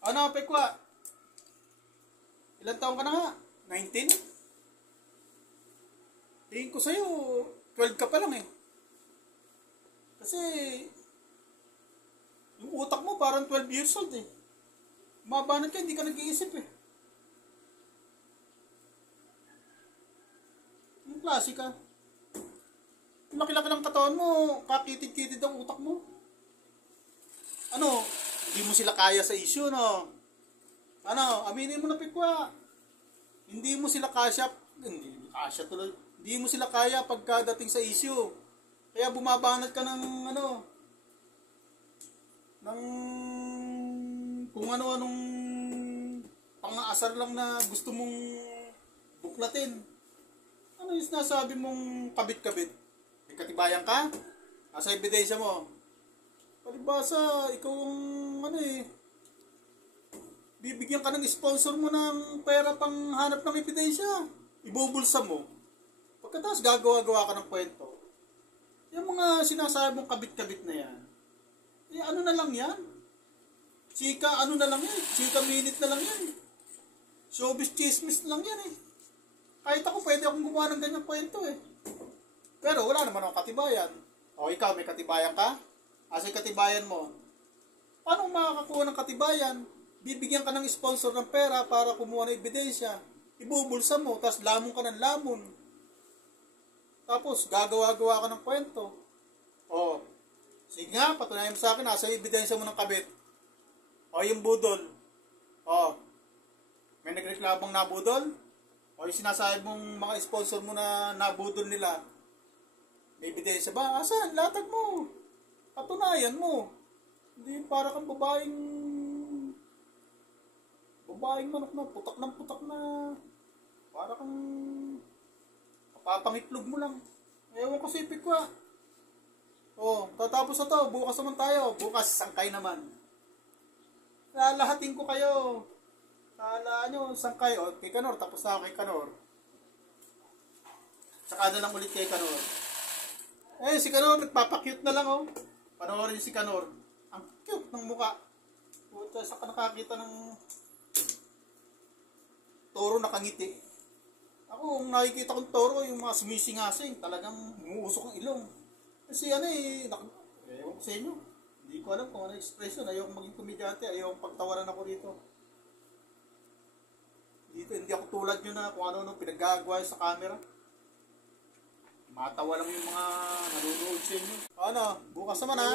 Ano, Pekwa? Ilan taong ka na nga? 19? Tingin ko sa'yo, 12 ka pa lang eh. Kasi, yung utak mo parang 12 years old eh. Mabanat ka, hindi ka nag-iisip eh. Yung klase ka. Yung laki-laki ng katawan mo, kakitid-kitid ang utak mo. Ano, hindi mo sila kaya sa issue, no? Ano, aminin mo na, Pekwa. Hindi mo sila kasya tuloy. Hindi mo sila kaya pagkadating sa issue. Kaya bumabanat ka ng ng kung ano-anong pang-aasar lang na gusto mong buklatin. Ano yung sinasabi mong kabit-kabit? May katibayan ka? Asa ebidensya mo? Palibasa, ikaw ang bibigyan ka ng sponsor mo ng pera pang hanap ng ebidensya. Ibubulsa mo. Pagkatapos gagawa-gawa ka ng kwento. Yung mga sinasabi mong kabit-kabit na yan, eh ano na lang yan? Chika ano na lang yan? Chika minute na lang yan. Showbiz chismis na lang yan eh. Kahit ako pwede akong gumawa ng ganyang kwento eh. Pero wala naman akong katibayan. O ikaw, may katibayan ka? Asa yung katibayan mo? Paano makakakuha ng katibayan? Bibigyan ka ng sponsor ng pera para kumuha ng ebidensya. Ibubulsa mo, tapos lamon ka ng lamon. Tapos gagawa-gawa ka ng kwento. O, sige nga, patunayan mo sa akin, nasa ebidensya mo ng kabit. O, yung budol. O, may nagreklamang nabudol? O, yung sinasabi mong mga sponsor mo na nabudol nila, may ebidensya ba? Asan? Latag mo. Patunayan mo. Hindi para kang babaeng manok na putak ng putak na para kang papangitlog mo lang. Ewan ko si Pekwa. Oh, tatapos na to. Bukas naman tayo. Bukas, sangkay naman. Lalahatin ko kayo. Kala nyo, sangkay. O, kay Kanor. Tapos na ako kay Kanor. Saka na lang ulit kay Kanor. Eh, si Kanor, nagpapakyut na lang, oh. Panoorin si Kanor. Ang cute ng muka. Puta, saka nakakita ng toro nakangiti. Ako, kung nakikita kong toro, yung mga sumisingasing, talagang umuusok ang ilong. Kasi ewan ko sa inyo. Hindi ko alam kung ano expression. Ayoko maging komedyante, ayoko pagtawaran ako dito. Hindi ako tulad nyo na kung ano pinaggagawa sa camera. Matawa lang yung mga nanonood sa inyo. Ano, bukas naman ha.